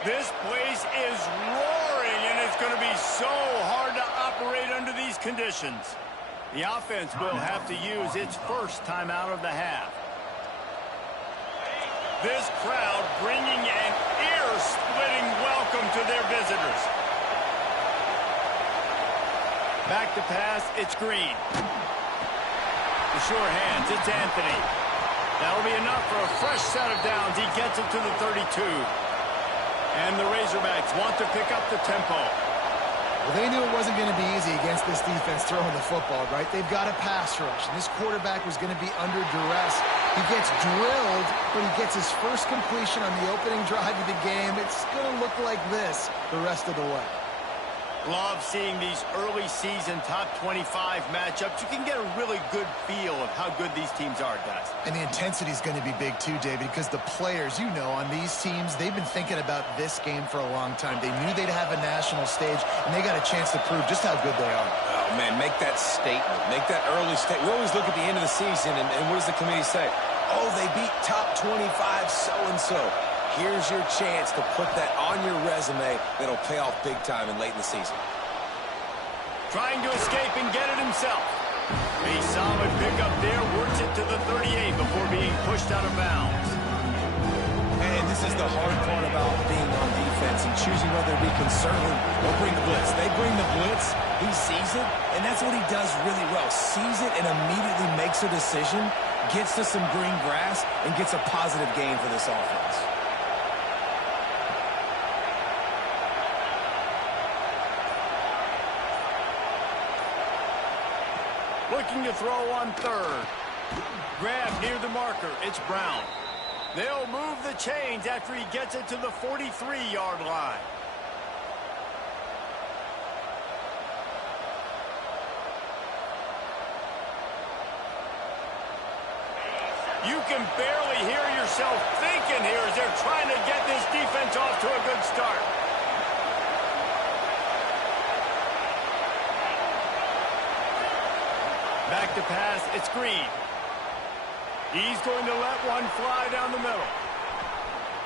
This place is roaring, and it's going to be so hard to operate under these conditions. The offense will have to use its first timeout of the half. This crowd bringing an ear-splitting welcome to their visitors. Back to pass, it's Green. The sure hands, it's Anthony. That'll be enough for a fresh set of downs. He gets it to the 32. And the Razorbacks want to pick up the tempo. Well, they knew it wasn't going to be easy against this defense throwing the football, right? They've got a pass rush, and this quarterback was going to be under duress. He gets drilled, but he gets his first completion on the opening drive of the game. It's going to look like this the rest of the way. Love seeing these early season top 25 matchups. You can get a really good feel of how good these teams are, guys. And the intensity is going to be big too, David, because the players, on these teams, they've been thinking about this game for a long time. They knew they'd have a national stage, and they got a chance to prove just how good they are. Oh, man, make that statement. Make that early statement. We always look at the end of the season, and what does the committee say? Oh, they beat top 25 so-and-so. Here's your chance to put that on your resume that'll pay off big time and late in the season. Trying to escape and get it himself. A solid pickup there, works it to the 38 before being pushed out of bounds. And this is the hard part about being on defense and choosing whether to be conservative or bring the blitz. They bring the blitz, he sees it, and that's what he does really well. Sees it and immediately makes a decision, gets to some green grass, and gets a positive gain for this offense. Looking to throw on third. Grab near the marker. It's Brown. They'll move the chains after he gets it to the 43-yard line. You can barely hear yourself thinking here as they're trying to get this defense off to a good start. Back to pass, it's Green. He's going to let one fly down the middle.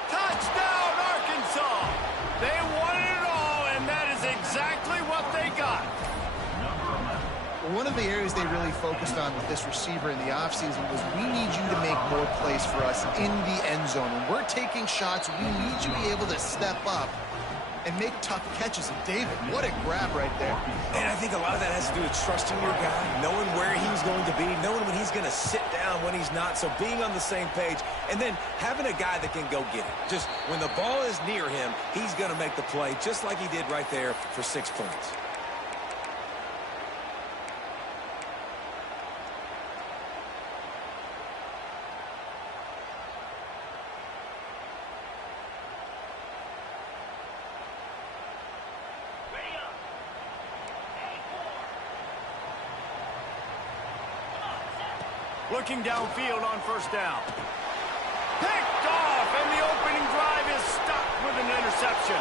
Touchdown, Arkansas! They wanted it all, and that is exactly what they got. One of the areas they really focused on with this receiver in the offseason was we need you to make more plays for us in the end zone. When we're taking shots, we need you to be able to step up and make tough catches. And David, what a grab right there. And I think a lot of that has to do with trusting your guy, knowing where he's going to be, knowing when he's going to sit down, when he's not. So being on the same page, and then having a guy that can go get it. Just when the ball is near him, he's going to make the play, just like he did right there for 6 points. Looking downfield on first down. Picked off, and the opening drive is stopped with an interception.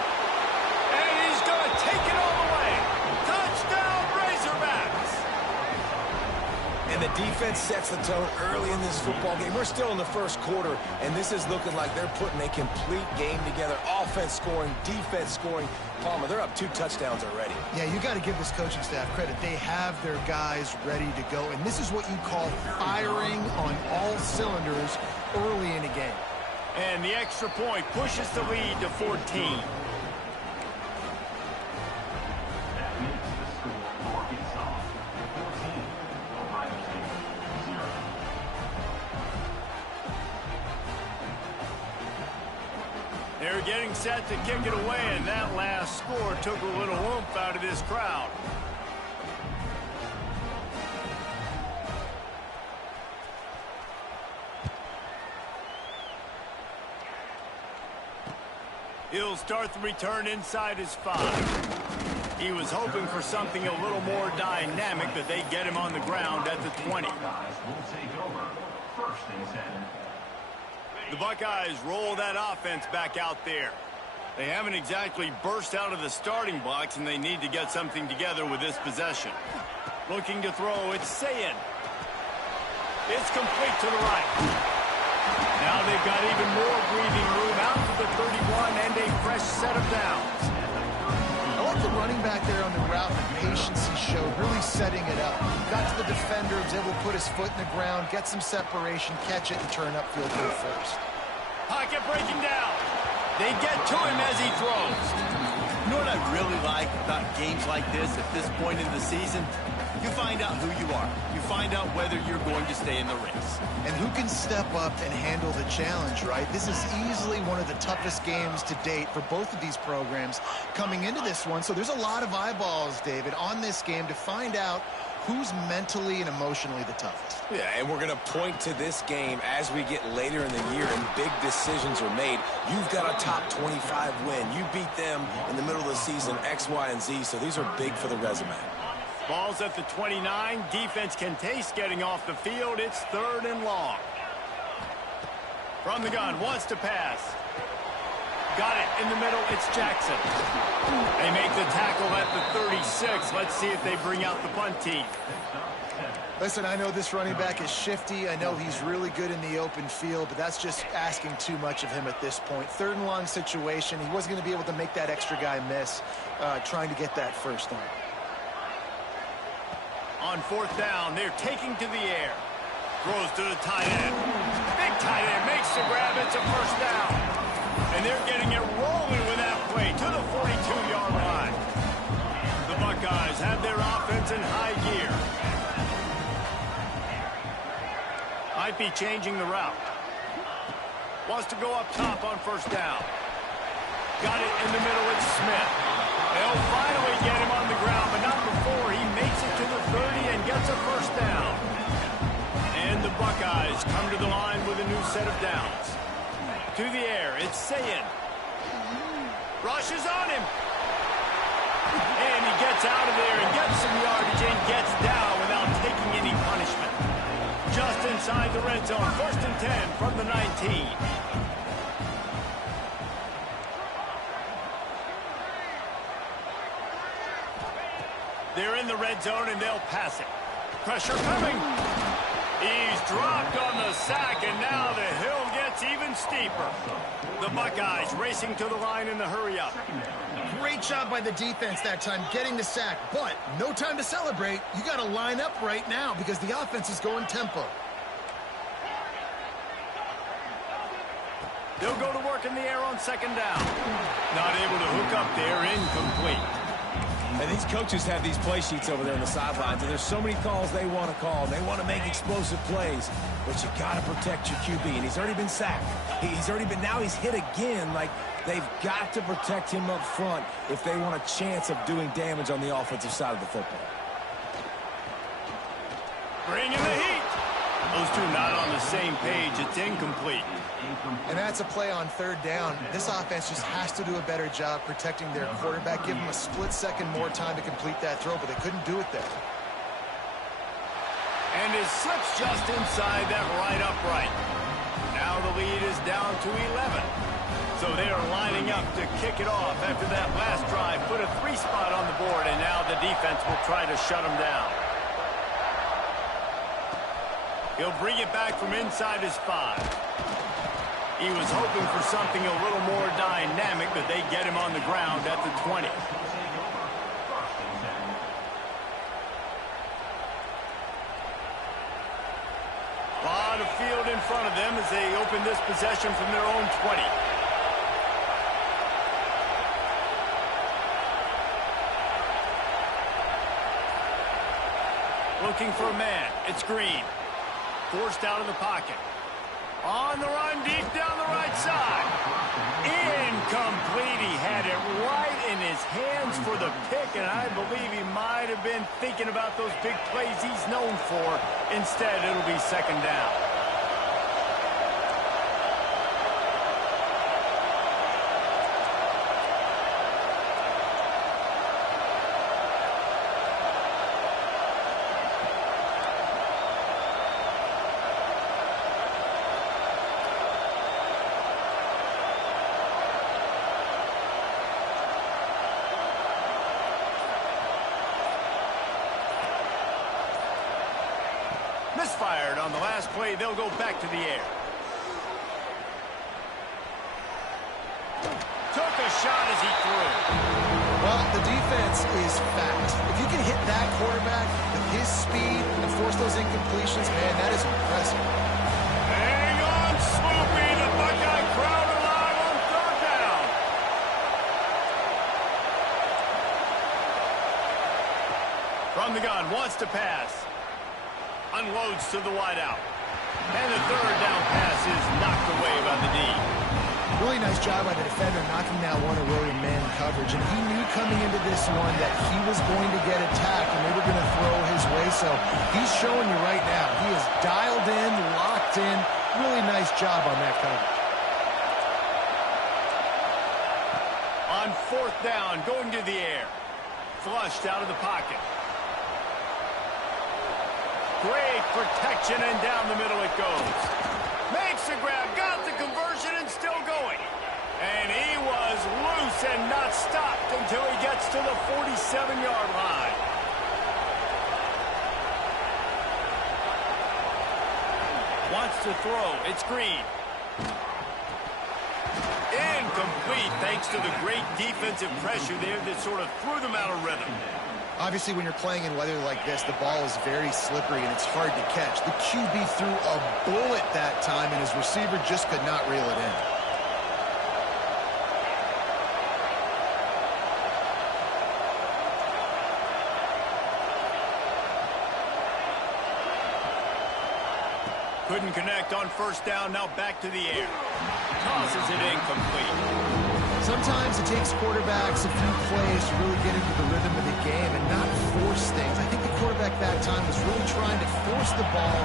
And he's going to take it all the way. Touchdown, Razorbacks! And the defense sets the tone early in this football game. We're still in the first quarter, and this is looking like they're putting a complete game together. Offense scoring, defense scoring. Palmer, they're up 2 touchdowns already. Yeah, you got to give this coaching staff credit. They have their guys ready to go, and this is what you call firing on all cylinders early in a game. And the extra point pushes the lead to 14. They're getting set to kick it away, and that last score took a little oomph out of this crowd. He'll start the return inside his 5. He was hoping for something a little more dynamic, that they get him on the ground at the 20. The Buckeyes roll that offense back out there. They haven't exactly burst out of the starting blocks, and they need to get something together with this possession. Looking to throw, it's Sayin. It's complete to the right. Now they've got even more breathing room out to the 31 and a fresh set setting it up. Got to the defender, was able to put his foot in the ground, get some separation, catch it, and turn upfield go first. Pocket breaking down. They get to him as he throws. You know what I really like about games like this at this point in the season? You find out who you are. You find out whether you're going to stay in the race. And who can step up and handle the challenge, right? This is easily one of the toughest games to date for both of these programs coming into this one. So there's a lot of eyeballs, David, on this game to find out who's mentally and emotionally the toughest. Yeah, and we're going to point to this game as we get later in the year and big decisions are made. You've got a top 25 win. You beat them in the middle of the season, X, Y, and Z, so these are big for the resume. Ball's at the 29. Defense can taste getting off the field. It's 3rd and long. From the gun, wants to pass. Got it in the middle. It's Jackson. They make the tackle at the 36. Let's see if they bring out the punt team. Listen, I know this running back is shifty. I know he's really good in the open field, but that's just asking too much of him at this point. 3rd and long situation. He wasn't going to be able to make that extra guy miss trying to get that first down. On 4th down, they're taking to the air. Throws to the tight end. Big tight end makes the grab. It's a first down. And they're getting it rolling with that play to the 42-yard line. The Buckeyes have their offense in high gear. Might be changing the route. Wants to go up top on 1st down. Got it in the middle. It's Smith. They'll finally get him on the ground, but not before he makes it to the 30 and gets a first down. And the Buckeyes come to the line with a new set of downs. To the air, it's Sayin. Rushes on him. And he gets out of there and gets some yardage and gets down without taking any punishment. Just inside the red zone, 1st and 10 from the 19. They're in the red zone, and they'll pass it. Pressure coming. He's dropped on the sack, and now the hill gets even steeper. The Buckeyes racing to the line in the hurry-up. Great job by the defense that time getting the sack, but no time to celebrate. You got to line up right now because the offense is going tempo. They'll go to work in the air on 2nd down. Not able to hook up there, incomplete. And these coaches have these play sheets over there on the sidelines, and there's so many calls they want to call. They want to make explosive plays, but you got to protect your QB, and he's already been sacked. Now he's hit again. Like, they've got to protect him up front if they want a chance of doing damage on the offensive side of the football. Bring in the heat. Those two not on the same page. It's incomplete. And that's a play on 3rd down. This offense just has to do a better job protecting their quarterback. Give them a split second more time to complete that throw, but they couldn't do it there. And it slips just inside that right upright. Now the lead is down to 11. So they are lining up to kick it off after that last drive. Put a 3 spot on the board, and now the defense will try to shut them down. He'll bring it back from inside his 5. He was hoping for something a little more dynamic, but they get him on the ground at the 20. A lot of field in front of them as they open this possession from their own 20. Looking for a man. It's Green. Forced out of the pocket. On the run, deep down the right side. Incomplete. He had it right in his hands for the pick, and I believe he might have been thinking about those big plays he's known for. Instead, it'll be 2nd down. Misfired on the last play. They'll go back to the air. Took a shot as he threw. Well, the defense is fast. If you can hit that quarterback with his speed and force those incompletions, man, that is impressive. Hang on, Sloopy. The Buckeye crowd alive on third down. From the gun, wants to pass. Unloads to the wideout. And the third down pass is knocked away by the knee. Really nice job by the defender knocking that one away in man coverage. And he knew coming into this one that he was going to get attacked and they were going to throw his way. So he's showing you right now. He is dialed in, locked in. Really nice job on that coverage. On fourth down, going to the air. Flushed out of the pocket. Great protection, and down the middle it goes. Makes the grab, got the conversion, and still going. And he was loose and not stopped until he gets to the 47-yard line. Wants to throw. It's Green. Incomplete thanks to the great defensive pressure there that sort of threw them out of rhythm. Obviously, when you're playing in weather like this, the ball is very slippery and it's hard to catch. The QB threw a bullet that time, and his receiver just could not reel it in. Couldn't connect on first down, now back to the air. Tosses it incomplete. Sometimes it takes quarterbacks a few plays to really get into the rhythm of the game and not force things. I think the quarterback that time was really trying to force the ball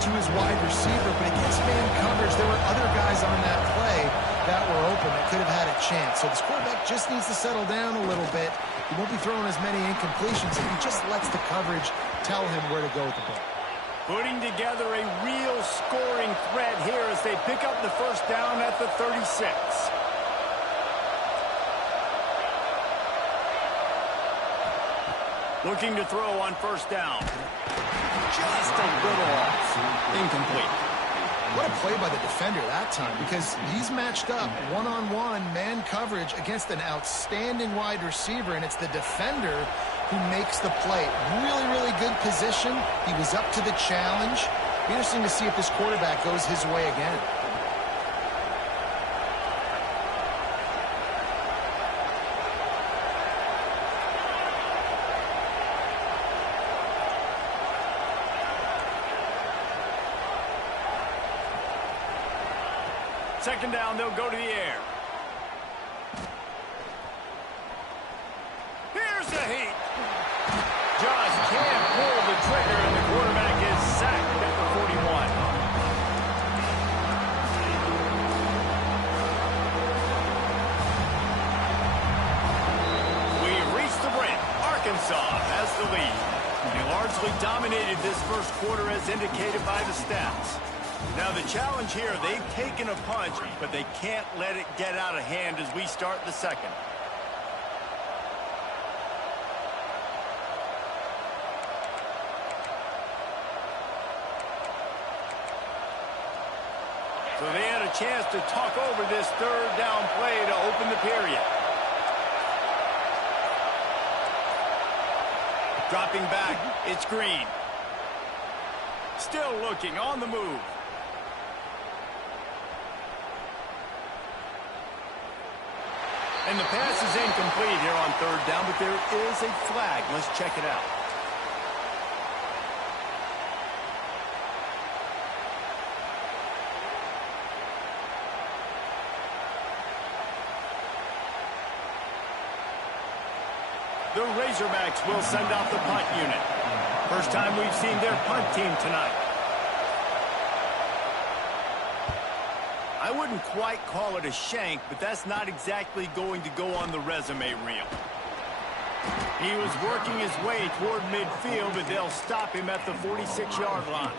to his wide receiver, but against man coverage, there were other guys on that play that were open that could have had a chance. So this quarterback just needs to settle down a little bit. He won't be throwing as many incompletions if he just lets the coverage tell him where to go with the ball. Putting together a real scoring threat here as they pick up the first down at the 36. Looking to throw on first down. Just a little off. Incomplete. What a play by the defender that time, because he's matched up one-on-one man coverage against an outstanding wide receiver, and it's the defender who makes the play. Really, really good position. He was up to the challenge. Be interesting to see if this quarterback goes his way again. Second down, they'll go to the air. Here's the heat. Just can't pull the trigger, and the quarterback is sacked at the 41. We reach the brink. Arkansas has the lead. They largely dominated this first quarter as indicated by the stats. Now the challenge here, they've taken a punch, but they can't let it get out of hand as we start the second. So they had a chance to talk over this third down play to open the period. Dropping back, it's Green. Still looking on the move. And the pass is incomplete here on third down, but there is a flag. Let's check it out. The Razorbacks will send out the punt unit. First time we've seen their punt team tonight. I wouldn't quite call it a shank, but that's not exactly going to go on the resume reel. He was working his way toward midfield, but they'll stop him at the 46-yard line.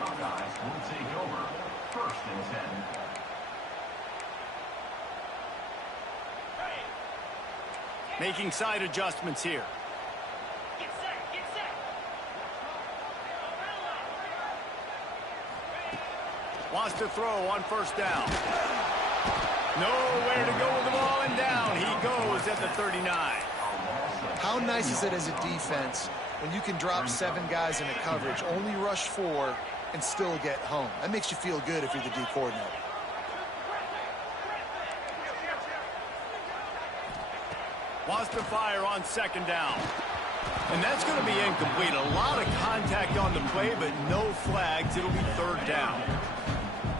Making side adjustments here. Wants to throw on first down. Nowhere to go with the ball, and down he goes at the 39. How nice is it as a defense when you can drop 7 guys into coverage, only rush 4, and still get home? That makes you feel good if you're the D coordinator. Wants to fire on 2nd down. And that's going to be incomplete. A lot of contact on the play, but no flags. It'll be 3rd down.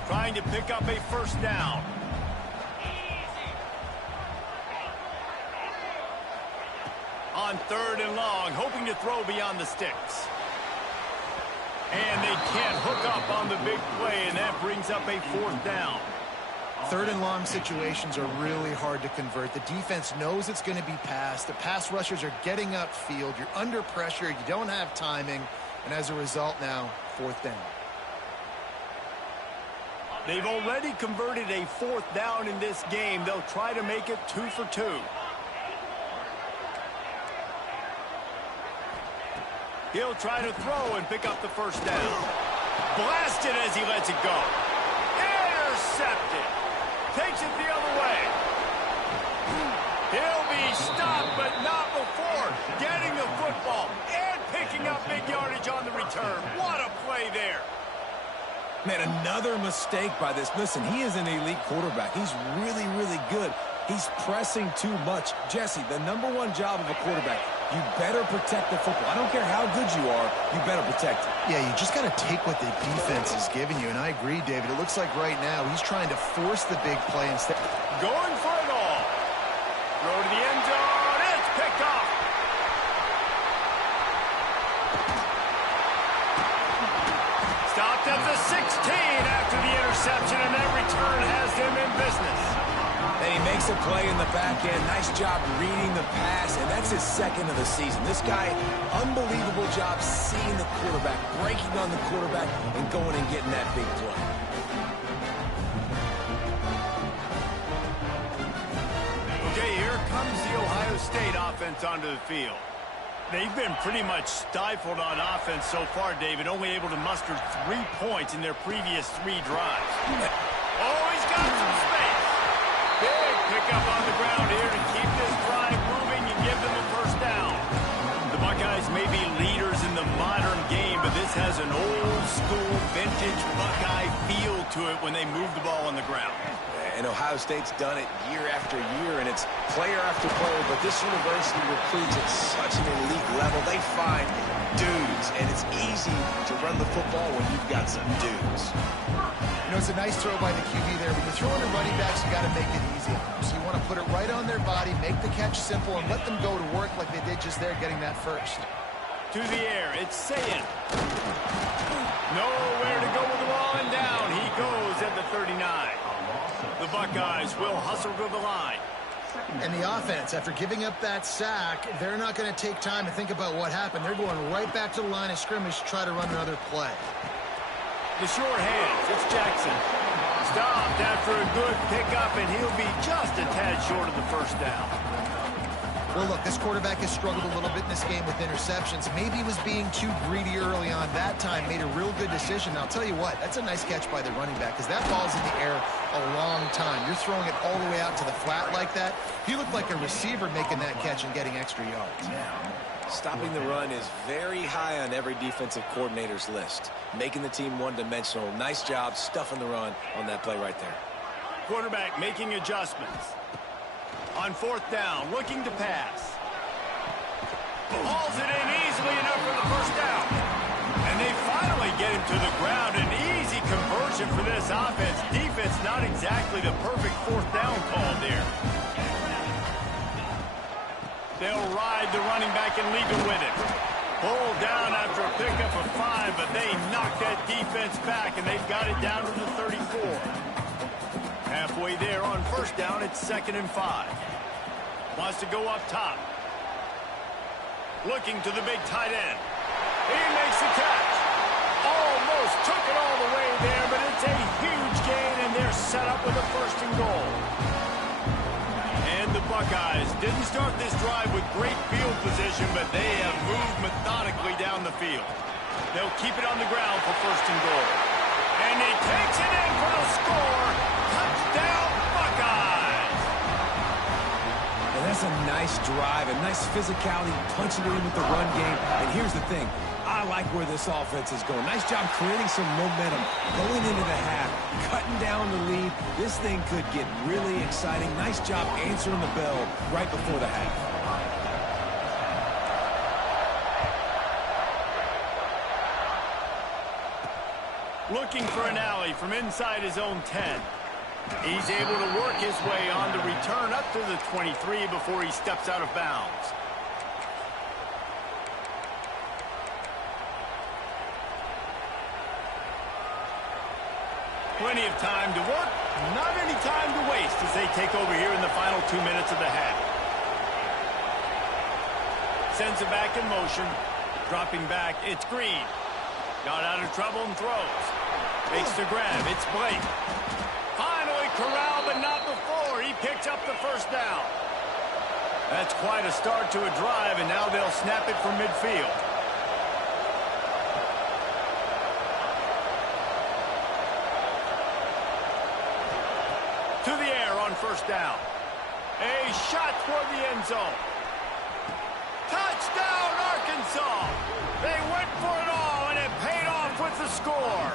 Trying to pick up a 1st down. On 3rd and long, hoping to throw beyond the sticks. And they can't hook up on the big play, and that brings up a 4th down. 3rd and long situations are really hard to convert. The defense knows it's going to be passed. The pass rushers are getting upfield. You're under pressure. You don't have timing. And as a result now, 4th down. They've already converted a 4th down in this game. They'll try to make it 2 for 2. He'll try to throw and pick up the 1st down. Blasted as he lets it go. Intercepted. Takes it the other way. He'll be stopped, but not before getting the football and picking up big yardage on the return. What a play there. Man, another mistake by this. Listen, he is an elite quarterback. He's really, really good. He's pressing too much. Jesse, the #1 job of a quarterback, you better protect the football. I don't care how good you are, you better protect it. Yeah, you just got to take what the defense is giving you. And I agree, David. It looks like right now he's trying to force the big play instead. Going for it all. Throw to the end zone. It's picked off. Stopped at the 16 after the interception, and that return has them in business. And he makes a play in the back end. Nice job reading the pass, and that's his 2nd of the season. This guy, unbelievable job seeing the quarterback, breaking on the quarterback, and going and getting that big play. Okay, here comes the Ohio State offense onto the field. They've been pretty much stifled on offense so far, David, only able to muster 3 points in their previous 3 drives. Oh, he's got some space. Big pickup on the ground here to keep this drive moving and give them a 1st down. The Buckeyes may be leaders in the modern game, but this has an old-school, vintage Buckeye feel to it when they move the ball on the ground. And Ohio State's done it year after year, and it's player after player, but this university recruits at such an elite level. They find dudes, and it's easy to run the football when you've got some dudes. You know, it's a nice throw by the QB there. When you're throwing to running backs, you got to make it easy on them. So you want to put it right on their body, make the catch simple, and let them go to work like they did just there, getting that 1st. To the air, it's Sayin. Nowhere to go with the ball, and down he goes at the 39. The Buckeyes will hustle to the line. And the offense, after giving up that sack, they're not going to take time to think about what happened. They're going right back to the line of scrimmage to try to run another play. The short hands, it's Jackson. Stopped after a good pickup, and he'll be just a tad short of the 1st down. Well, look, this quarterback has struggled a little bit in this game with interceptions. Maybe he was being too greedy early on. That time made a real good decision. Now, I'll tell you what, that's a nice catch by the running back because that ball's in the air a long time. You're throwing it all the way out to the flat like that. He looked like a receiver making that catch and getting extra yards. Stopping the run is very high on every defensive coordinator's list. Making the team one-dimensional. Nice job stuffing the run on that play right there. Quarterback making adjustments. On 4th down, looking to pass. Hauls it in easily enough for the 1st down. And they finally get him to the ground. An easy conversion for this offense. Defense not exactly the perfect 4th down call there. They'll ride the running back and leave it with it. Pulled down after a pickup of 5, but they knocked that defense back, and they've got it down to the 34. Halfway there on 1st down, it's 2nd and 5. Wants to go up top. Looking to the big tight end. He makes the catch. Almost took it all the way there, but it's a huge gain, and they're set up with a 1st and goal. And the Buckeyes didn't start this drive with great field position, but they have moved methodically down the field. They'll keep it on the ground for 1st and goal. And he takes it in for the score. Touchdown, Buckeyes! And that's That's a nice drive, a nice physicality, punching it in with the run game. And here's the thing. I like where this offense is going. Nice job creating some momentum, going into the half, cutting down the lead. This thing could get really exciting. Nice job answering the bell right before the half. Looking for an alley from inside his own 10. He's able to work his way on the return up to the 23 before he steps out of bounds. Plenty of time to work, not any time to waste as they take over here in the final 2 minutes of the half. Sends it back in motion. Dropping back, it's Green. Got out of trouble and throws. Makes the grab, it's Blake. Finally corralled, but not before. He picks up the first down. That's quite a start to a drive, and now they'll snap it from midfield. To the air on first down. A shot toward the end zone. Touchdown, Arkansas! They went for it all, and it paid off with the score.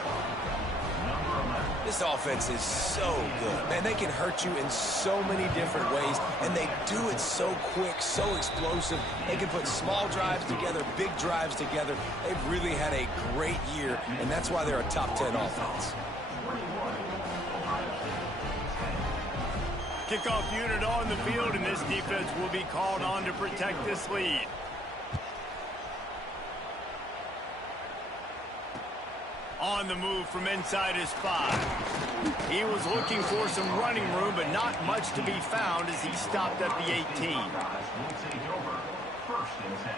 This offense is so good. Man, they can hurt you in so many different ways, and they do it so quick, so explosive. They can put small drives together, big drives together. They've really had a great year, and that's why they're a top 10 offense. Kickoff unit on the field, and this defense will be called on to protect this lead. On the move from inside his 5. He was looking for some running room, but not much to be found as he stopped at the 18. First and 10.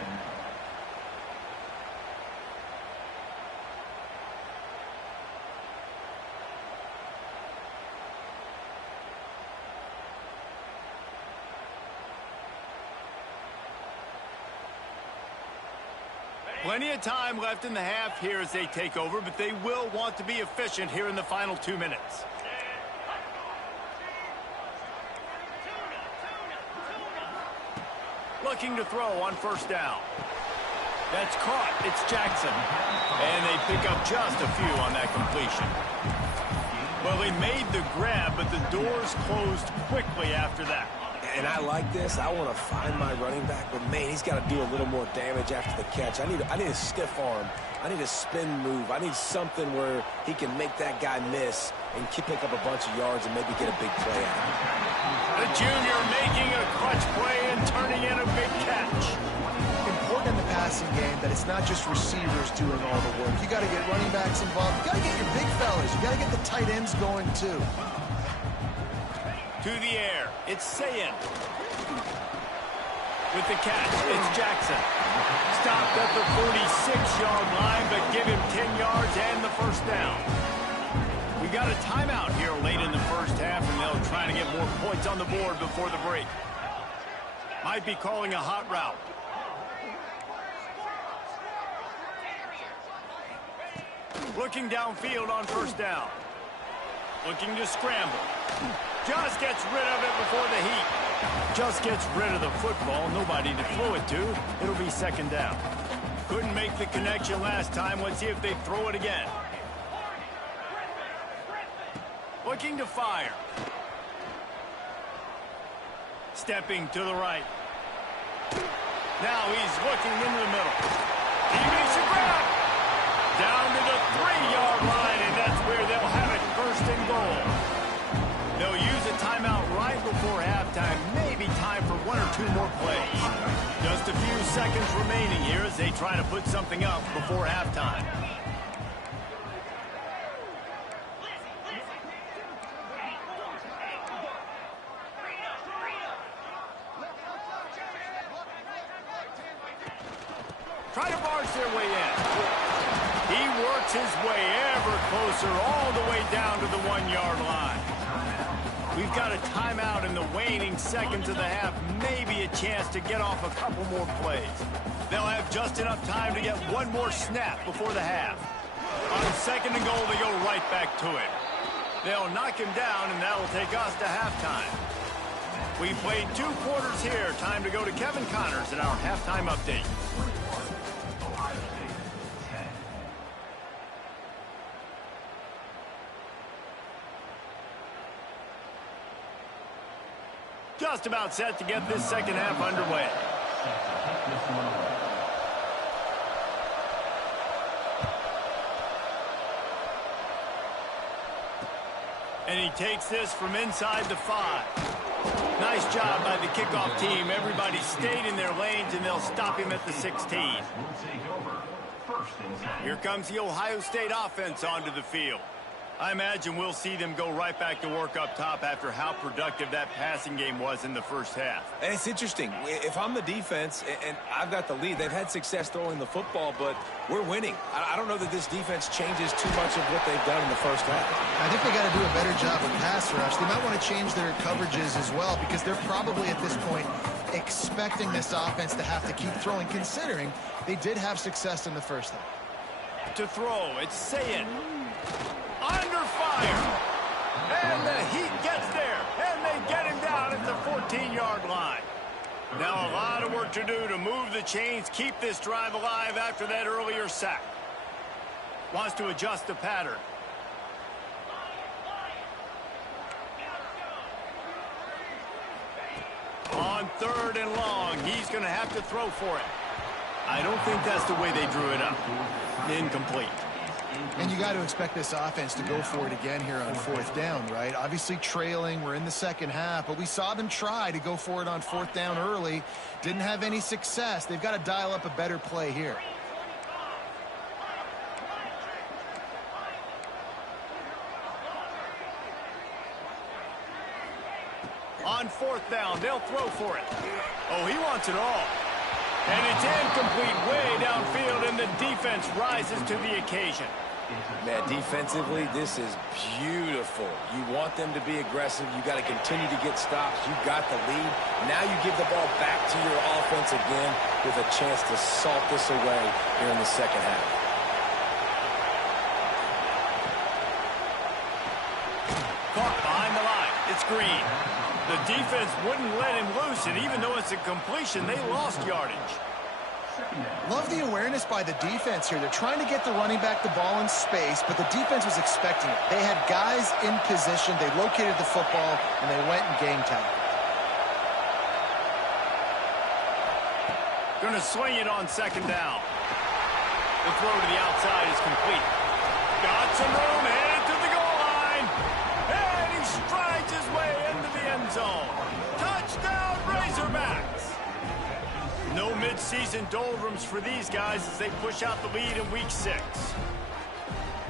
Plenty of time left in the half here as they take over, but they will want to be efficient here in the final 2 minutes. Looking to throw on first down. That's caught. It's Jackson. And they pick up just a few on that completion. Well, they made the grab, but the doors closed quickly after that. And I like this. I want to find my running back, but man, he's got to do a little more damage after the catch. I need a stiff arm. I need a spin move. I need something where he can make that guy miss and pick up a bunch of yards and maybe get a big play out of it. The junior making a clutch play and turning in a big catch. Important in the passing game that it's not just receivers doing all the work. You got to get running backs involved. You got to get your big fellas. You got to get the tight ends going too. To the air, it's Sayin. With the catch, it's Jackson. Stopped at the 46-yard line, but give him 10 yards and the first down. We got a timeout here late in the first half, and they'll try to get more points on the board before the break. Might be calling a hot route. Looking downfield on first down. Looking to scramble. Just gets rid of it before the heat. Just gets rid of the football. Nobody to throw it to. It'll be second down. Couldn't make the connection last time. Let's see if they throw it again. Looking to fire. Stepping to the right. Now he's looking into the middle. He makes a grab. Down to the 3-yard line, and that's where they'll have it first and goal. They'll use a timeout right before halftime. Maybe time for 1 or 2 more plays. Just a few seconds remaining here as they try to put something up before halftime. Try to barge their way in. He works his way ever closer all the way down to the 1-yard line. We've got a timeout in the waning seconds of the half. Maybe a chance to get off a couple more plays. They'll have just enough time to get one more snap before the half. On second and goal, they go right back to it. They'll knock him down, and that'll take us to halftime. We played 2 quarters here. Time to go to Kevin Connors in our halftime update. Just about set to get this second half underway. And he takes this from inside the 5. Nice job by the kickoff team. Everybody stayed in their lanes, and they'll stop him at the 16. Here comes the Ohio State offense onto the field. I imagine we'll see them go right back to work up top after how productive that passing game was in the first half. And it's interesting. If I'm the defense and I've got the lead, they've had success throwing the football, but we're winning. I don't know that this defense changes too much of what they've done in the first half. I think they got to do a better job with pass rush. They might want to change their coverages as well because they're probably at this point expecting this offense to have to keep throwing, considering they did have success in the first half. To throw, it's Sayin. Under fire. And the Heat gets there. And they get him down at the 14-yard line. Now a lot of work to do to move the chains, keep this drive alive after that earlier sack. Wants to adjust the pattern. On 3rd and long, he's going to have to throw for it. I don't think that's the way they drew it up. Incomplete. And you got to expect this offense to go for it again here on 4th down, right? Obviously trailing, we're in the second half, but we saw them try to go for it on 4th down early. Didn't have any success. They've got to dial up a better play here. On 4th down, they'll throw for it. Oh, he wants it all. And it's incomplete way downfield, and the defense rises to the occasion. Man, defensively, this is beautiful. You want them to be aggressive. You got to continue to get stops. You got the lead. Now you give the ball back to your offense again with a chance to salt this away here in the second half. Caught behind the line. It's Green. The defense wouldn't let him loose, and even though it's a completion, they lost yardage. Love the awareness by the defense here. They're trying to get the running back the ball in space, but the defense was expecting it. They had guys in position. They located the football, and they went and game tackled. Going to swing it on 2nd down. The throw to the outside is complete. Got some room, headed to the goal line. And he strides his way into the end zone. Touchdown, Razorbacks. No mid-season doldrums for these guys as they push out the lead in Week 6.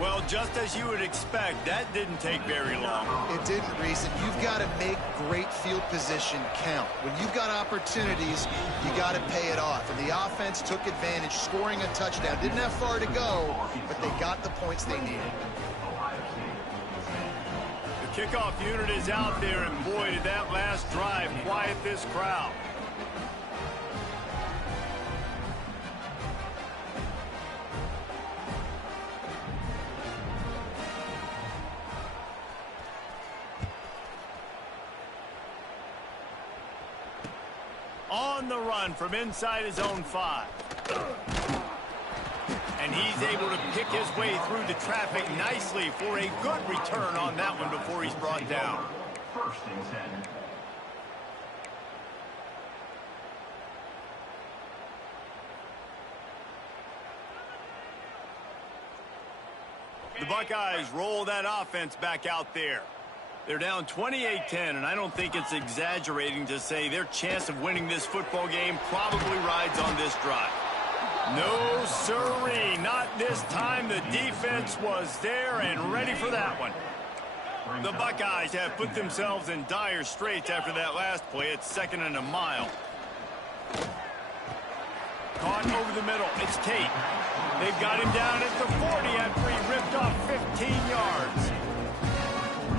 Well, just as you would expect, that didn't take very long. It didn't, Reese, and you've got to make great field position count. When you've got opportunities, you got to pay it off. And the offense took advantage, scoring a touchdown. Didn't have far to go, but they got the points they needed. The kickoff unit is out there, and boy, did that last drive quiet this crowd. On the run from inside his own 5. And he's able to pick his way through the traffic nicely for a good return on that one before he's brought down. 1st and 10. The Buckeyes roll that offense back out there. They're down 28-10, and I don't think it's exaggerating to say their chance of winning this football game probably rides on this drive. No siree, not this time. The defense was there and ready for that one. The Buckeyes have put themselves in dire straits after that last play. It's 2nd and a mile. Caught over the middle. It's Tate. They've got him down at the 40 after he ripped off 15 yards.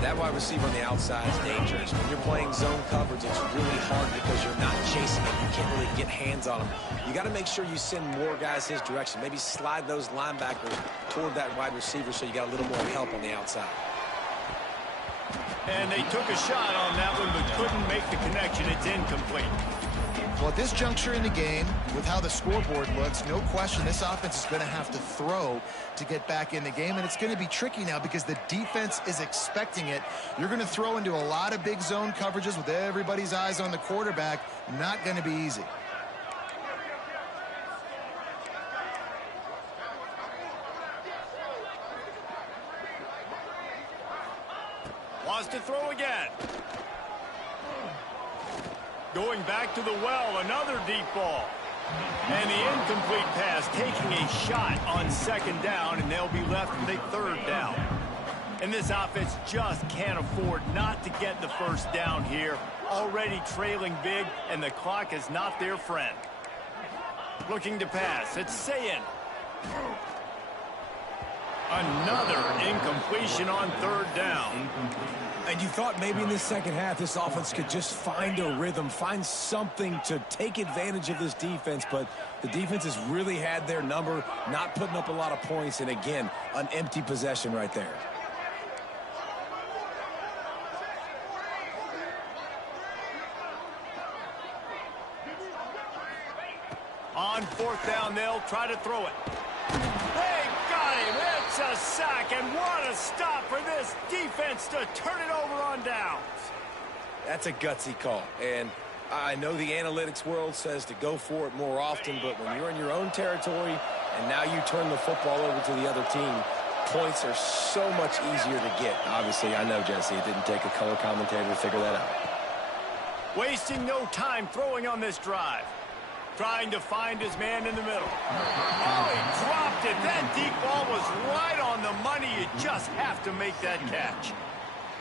That wide receiver on the outside is dangerous. When you're playing zone coverage, it's really hard because you're not chasing him. You can't really get hands on him. You got to make sure you send more guys his direction. Maybe slide those linebackers toward that wide receiver so you got a little more help on the outside. And they took a shot on that one, but couldn't make the connection. It's incomplete. Well, at this juncture in the game, with how the scoreboard looks, no question this offense is going to have to throw to get back in the game, and it's going to be tricky now because the defense is expecting it. You're going to throw into a lot of big zone coverages with everybody's eyes on the quarterback. Not going to be easy. Wants to throw again. Going back to the well, another deep ball. And the incomplete pass, taking a shot on second down, and they'll be left with a third down. And this offense just can't afford not to get the first down here. Already trailing big, and the clock is not their friend. Looking to pass, it's Sayin. Another incompletion on third down. And you thought maybe in the second half this offense could just find a rhythm, find something to take advantage of this defense, but the defense has really had their number, not putting up a lot of points, and again, an empty possession right there. On fourth down, they'll try to throw it. They got him. It's a sack, and what a stop for this defense to turn it over on downs. That's a gutsy call, and I know the analytics world says to go for it more often, but when you're in your own territory and now you turn the football over to the other team, points are so much easier to get. Obviously, I know, Jesse, it didn't take a color commentator to figure that out. Wasting no time throwing on this drive. Trying to find his man in the middle. Oh, he dropped it. That deep ball was right on the money. You just have to make that catch.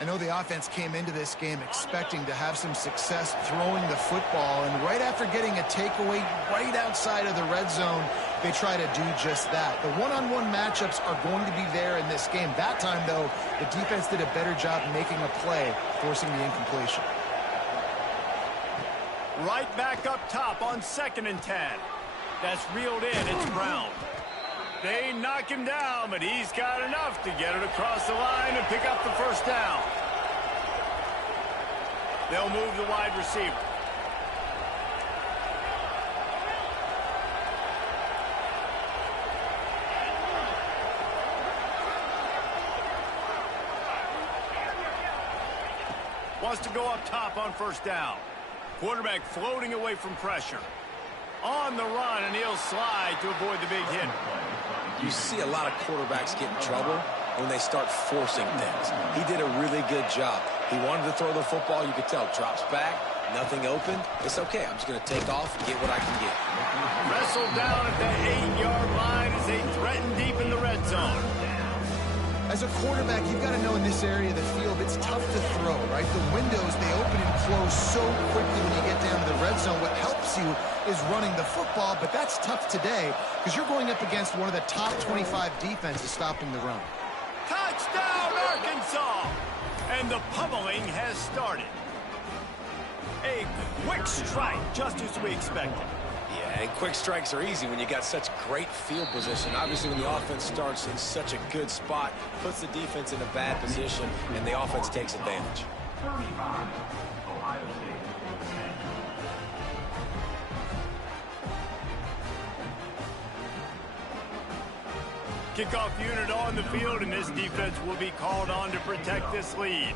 I know the offense came into this game expecting to have some success throwing the football, and right after getting a takeaway right outside of the red zone, they try to do just that. The one-on-one matchups are going to be there in this game. That time, though, the defense did a better job making a play, forcing the incompletion. Right back up top on 2nd and 10. That's reeled in. It's Brown. They knock him down, but he's got enough to get it across the line and pick up the first down. They'll move the wide receiver. Wants to go up top on first down. Quarterback floating away from pressure. On the run, and he'll slide to avoid the big hit. You see a lot of quarterbacks get in trouble when they start forcing things. He did a really good job. He wanted to throw the football. You could tell. Drops back, nothing open. It's okay. I'm just going to take off and get what I can get. Wrestled down at the 8-yard line as they threaten deep in the red zone. As a quarterback, you've got to know in this area of the field, it's tough to throw, right? The windows, they open and close so quickly when you get down to the red zone. What helps you is running the football, but that's tough today because you're going up against one of the top 25 defenses stopping the run. Touchdown, Arkansas! And the pummeling has started. A quick strike, just as we expected. Yeah, and quick strikes are easy when you got such great field position. Obviously, when the offense starts in such a good spot, puts the defense in a bad position, and the offense takes advantage. Kickoff unit on the field, and this defense will be called on to protect this lead.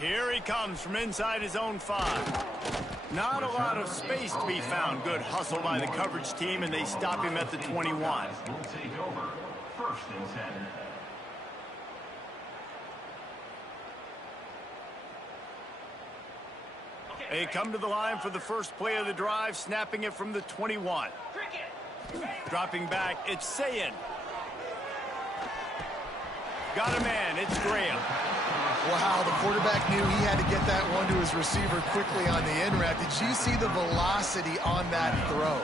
Here he comes from inside his own 5. Not a lot of space to be found. Good hustle by the coverage team, and they stop him at the 21. Will take over. 1st and 10. They come to the line for the first play of the drive, snapping it from the 21. Dropping back, it's Sayin. Got a man, it's Graham. Wow, the quarterback knew he had to get that one to his receiver quickly on the end route. Did you see the velocity on that throw?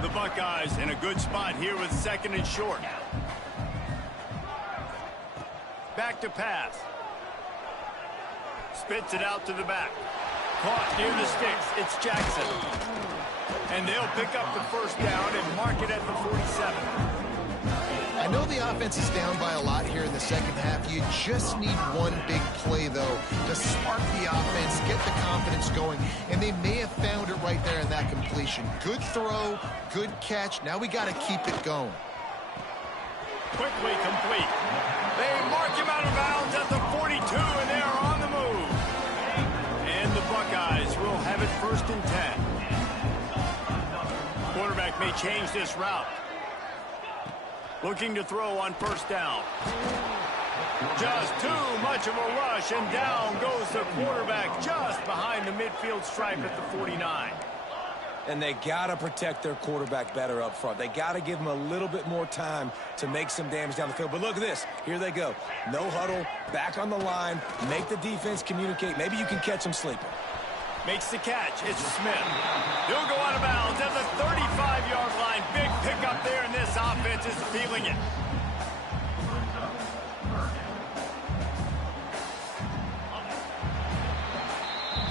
The Buckeyes in a good spot here with 2nd and short. Back to pass. Spits it out to the back. Caught near the sticks. It's Jackson. And they'll pick up the first down and mark it at the 47. I know the offense is down by a lot here in the second half. You just need one big play, though, to spark the offense, get the confidence going, and they may have found it right there in that completion. Good throw, good catch. Now we got to keep it going. Quickly complete. They mark him out of bounds at the 42, and they are on the move. And the Buckeyes will have it 1st and 10. Quarterback may change this route. Looking to throw on 1st down. Just too much of a rush, and down goes the quarterback just behind the midfield stripe at the 49. And they got to protect their quarterback better up front. They got to give him a little bit more time to make some damage down the field. But look at this. Here they go. No huddle, back on the line, make the defense communicate. Maybe you can catch them sleeping. Makes the catch. It's Smith. He'll go out of bounds at the 35-yard line. Big pickup there, and this offense is feeling it.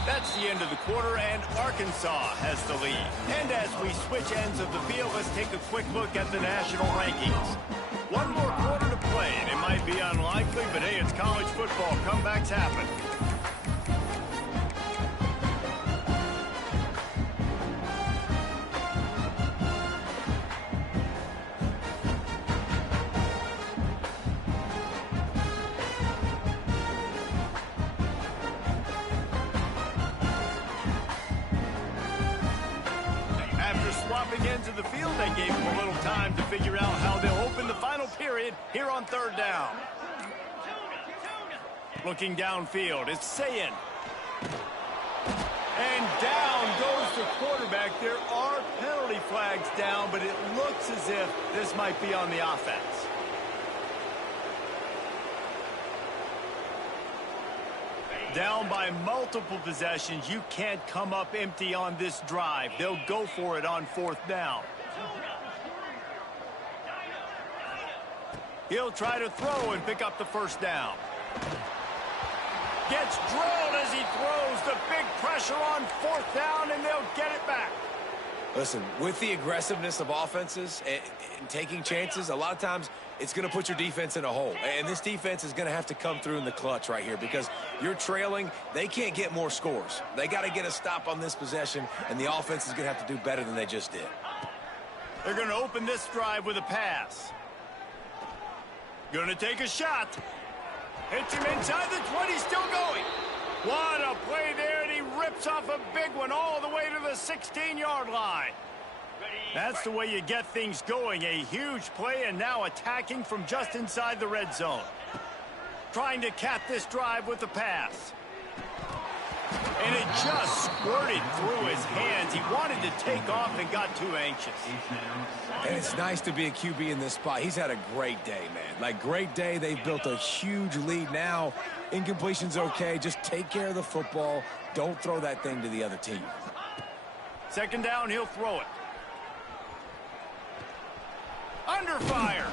That's the end of the quarter, and Arkansas has the lead. And as we switch ends of the field, let's take a quick look at the national rankings. One more quarter to play, and it might be unlikely, but hey, it's college football. Comebacks happen. Ends of the field, they gave him a little time to figure out how they'll open the final period here on 3rd down. Looking downfield, it's Sayin. And down goes the quarterback. There are penalty flags down, but it looks as if this might be on the offense. Down by multiple possessions, you can't come up empty on this drive. They'll go for it on 4th down. He'll try to throw and pick up the 1st down. Gets drilled as he throws. The big pressure on 4th down, and they'll get it back. Listen, with the aggressiveness of offenses and taking chances, a lot of times it's going to put your defense in a hole. And this defense is going to have to come through in the clutch right here because you're trailing. They can't get more scores. They got to get a stop on this possession, and the offense is going to have to do better than they just did. They're going to open this drive with a pass. Going to take a shot. Hits him inside the 20, still going. What a play there, and he rips off a big one all the way to the 16-yard line. That's the way you get things going. A huge play, and now attacking from just inside the red zone. Trying to cap this drive with the pass. And it just squirted through his hands. He wanted to take off and got too anxious. And it's nice to be a QB in this spot. He's had a great day, man. Like, great day. They've built a huge lead now. Incompletion's okay. Just take care of the football. Don't throw that thing to the other team. 2nd down, he'll throw it. Under fire.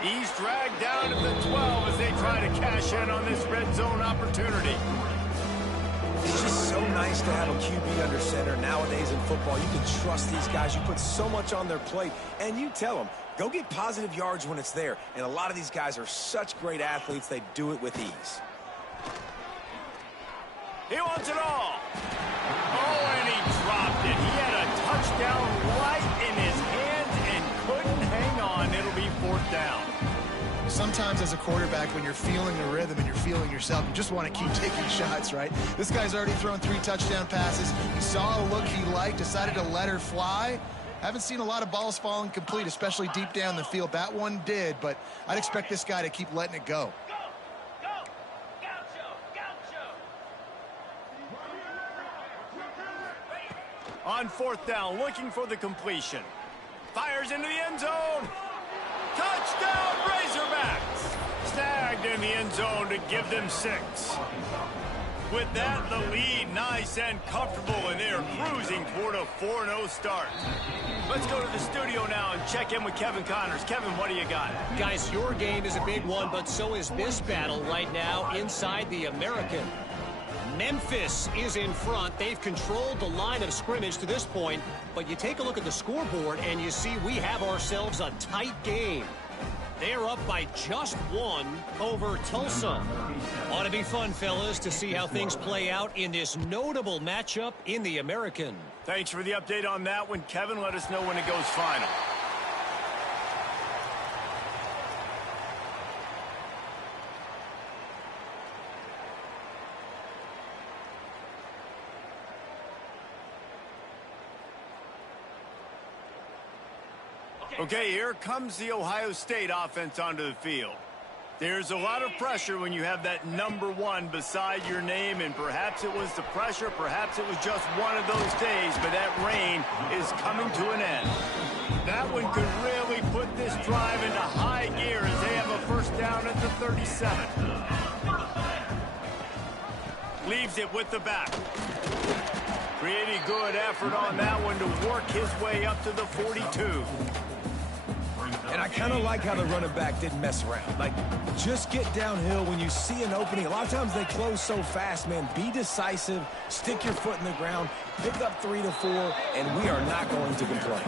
He's dragged down to the 12 as they try to cash in on this red zone opportunity. It's just so nice to have a QB under center nowadays in football. You can trust these guys. You put so much on their plate, and you tell them, go get positive yards when it's there. And a lot of these guys are such great athletes, they do it with ease. He wants it all. Oh, and he dropped it. He had a touchdown right in his hands and couldn't hang on. It'll be 4th down. Sometimes as a quarterback, when you're feeling the rhythm and you're feeling yourself, you just want to keep taking shots, right? This guy's already thrown 3 touchdown passes. He saw a look he liked, decided to let her fly. Haven't seen a lot of balls falling complete, especially deep down the field. That one did, but I'd expect this guy to keep letting it go. On 4th down, looking for the completion. Fires into the end zone. Touchdown, Razorbacks! Snagged in the end zone to give them 6. With that, the lead nice and comfortable, and they're cruising toward a 4-0 start. Let's go to the studio now and check in with Kevin Connors. Kevin, what do you got? Guys, your game is a big one, but so is this battle right now inside the American. Memphis is in front. They've controlled the line of scrimmage to this point, but you take a look at the scoreboard and you see we have ourselves a tight game. They are up by just 1 over Tulsa. Ought to be fun, fellas, to see how things play out in this notable matchup in the American. Thanks for the update on that one, Kevin. Let us know when it goes final. Okay, here comes the Ohio State offense onto the field. There's a lot of pressure when you have that number 1 beside your name, and perhaps it was the pressure, perhaps it was just one of those days, but that reign is coming to an end. That one could really put this drive into high gear as they have a first down at the 37. Leaves it with the back. Pretty good effort on that one to work his way up to the 42. And I kind of like how the running back didn't mess around. Like, just get downhill when you see an opening. A lot of times they close so fast, man. Be decisive, stick your foot in the ground, pick up 3 to 4, and we are not going to complain.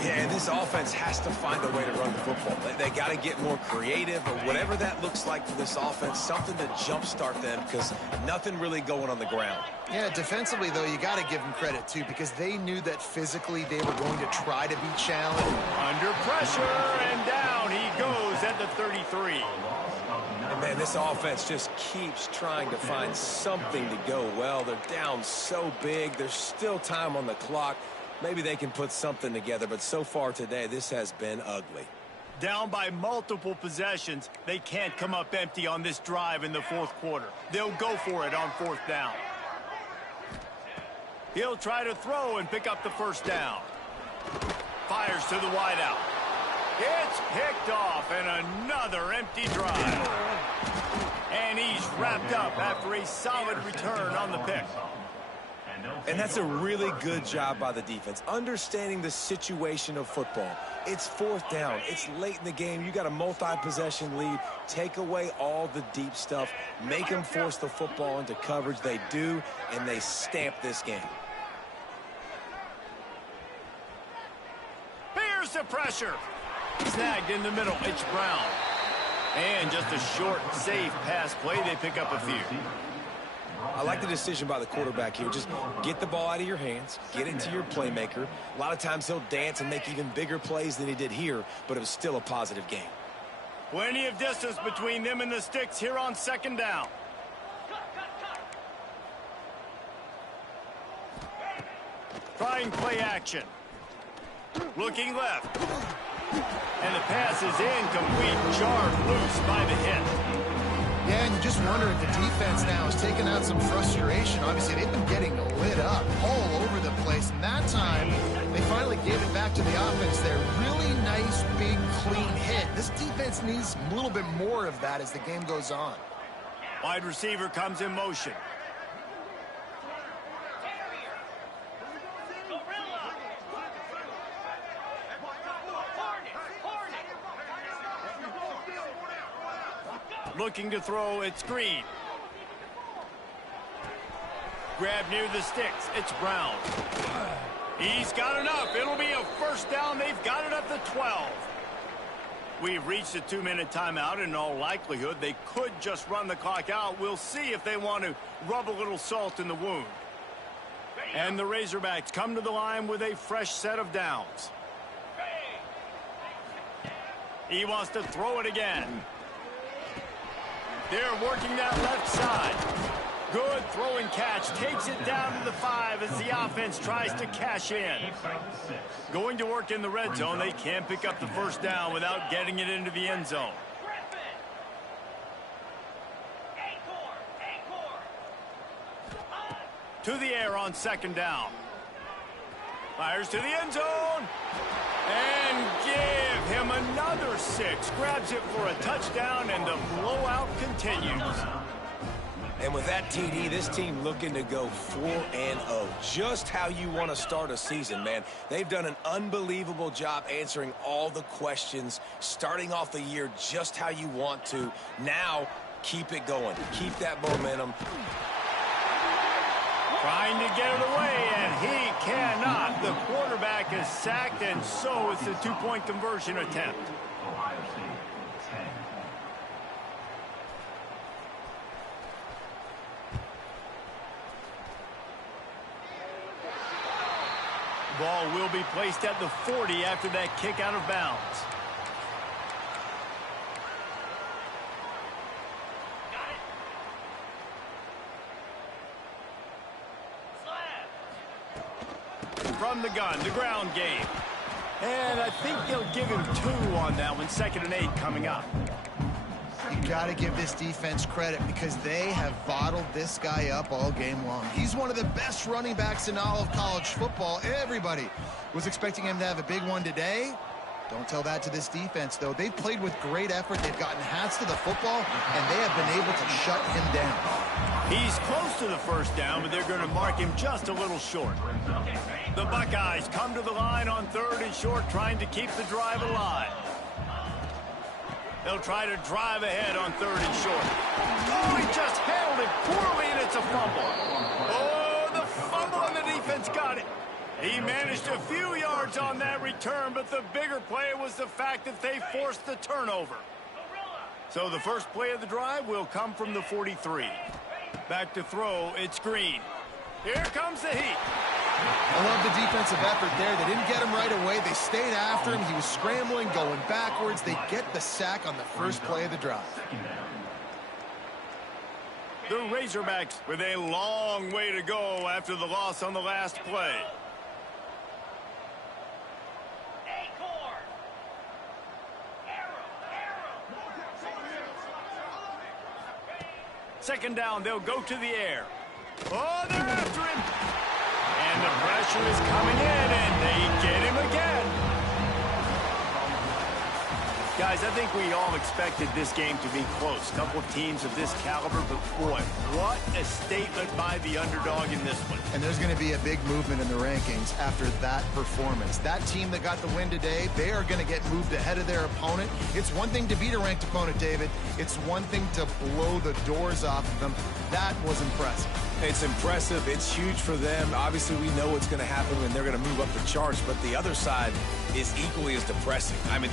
Yeah, and this offense has to find a way to run the football. They got to get more creative, or whatever that looks like for this offense, something to jumpstart them, because nothing really going on the ground. Yeah, defensively, though, you got to give them credit, too, because they knew that physically they were going to try to be challenged. Under pressure, and down he goes at the 33. And, man, this offense just keeps trying to find something to go well. They're down so big. There's still time on the clock. Maybe they can put something together, but so far today, this has been ugly. Down by multiple possessions, they can't come up empty on this drive in the fourth quarter. They'll go for it on 4th down. He'll try to throw and pick up the first down. Fires to the wideout. It's picked off, and another empty drive. And he's wrapped up after a solid return on the pick. And that's a really good job by the defense, understanding the situation of football. It's 4th down. It's late in the game. You got a multi-possession lead. Take away all the deep stuff. Make them force the football into coverage. They do, and they stamp this game. Here's the pressure. Snagged in the middle. It's Brown. And just a short, safe pass play. They pick up a few. I like the decision by the quarterback here. Just get the ball out of your hands, get it to your playmaker. A lot of times he'll dance and make even bigger plays than he did here, but it was still a positive game. Plenty of distance between them and the sticks here on 2nd down. Trying play action. Looking left. And the pass is incomplete, jarred loose by the hit. Yeah, and you just wonder if the defense now is taking out some frustration. Obviously, they've been getting lit up all over the place. And that time, they finally gave it back to the offense there. Really nice, big, clean hit. This defense needs a little bit more of that as the game goes on. Wide receiver comes in motion. Looking to throw, it's Green. Grab near the sticks, it's Brown. He's got enough. It'll be a first down. They've got it at the 12. We've reached a 2-minute timeout. In all likelihood, they could just run the clock out. We'll see if they want to rub a little salt in the wound. And the Razorbacks come to the line with a fresh set of downs. He wants to throw it again. They're working that left side. Good throwing catch. Takes it down to the 5 as the offense tries to cash in. Going to work in the red zone. They can't pick up the first down without getting it into the end zone. To the air on 2nd down. Fires to the end zone. And give him another 6. Grabs it for a touchdown, and the blowout continues. And with that TD, this team looking to go 4-0. Just how you want to start a season, man. They've done an unbelievable job answering all the questions, starting off the year just how you want to. Now, keep it going. Keep that momentum. Trying to get it away, and he cannot. The quarterback is sacked, and so it's a 2-point conversion attempt. Ohio State 10. Ball will be placed at the 40 after that kick out of bounds. From the gun, the ground game. And I think they'll give him 2 on that one. 2nd and 8 coming up. You got to give this defense credit because they have bottled this guy up all game long. He's one of the best running backs in all of college football. Everybody was expecting him to have a big one today. Don't tell that to this defense, though. They've played with great effort. They've gotten hats to the football, and they have been able to shut him down. He's close to the first down, but they're going to mark him just a little short. The Buckeyes come to the line on 3rd and short, trying to keep the drive alive. They'll try to drive ahead on 3rd and short. Oh, he just handled it poorly, and it's a fumble. Oh, the fumble, and the defense got it. He managed a few yards on that return, but the bigger play was the fact that they forced the turnover. So the first play of the drive will come from the 43. Back to throw, it's Green. Here comes the heat. I love the defensive effort there. They didn't get him right away. They stayed after him. He was scrambling, going backwards. They get the sack on the first play of the drive. The Razorbacks with a long way to go after the loss on the last play. Second down, they'll go to the air. Oh, they're after him. And the pressure is coming in, and they get him again. Guys, I think we all expected this game to be close. Couple of teams of this caliber, but boy, what a statement by the underdog in this one. And there's going to be a big movement in the rankings after that performance. That team that got the win today, they are going to get moved ahead of their opponent. It's one thing to beat a ranked opponent, David. It's one thing to blow the doors off of them. That was impressive. It's impressive. It's huge for them. Obviously, we know what's going to happen when they're going to move up the charts, but the other side is equally as depressing. I mean,